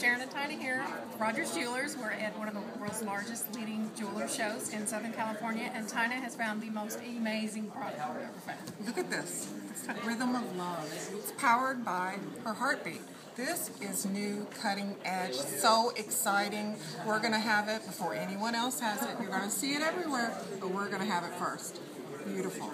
Sharon and Tina here, Rogers Jewelers. We're at one of the world's largest leading jeweler shows in Southern California, and Tina has found the most amazing product I've ever found. Look at this. It's the Rhythm of Love. It's powered by her heartbeat. This is new, cutting edge, so exciting. We're going to have it before anyone else has it. You're going to see it everywhere, but we're going to have it first. Beautiful.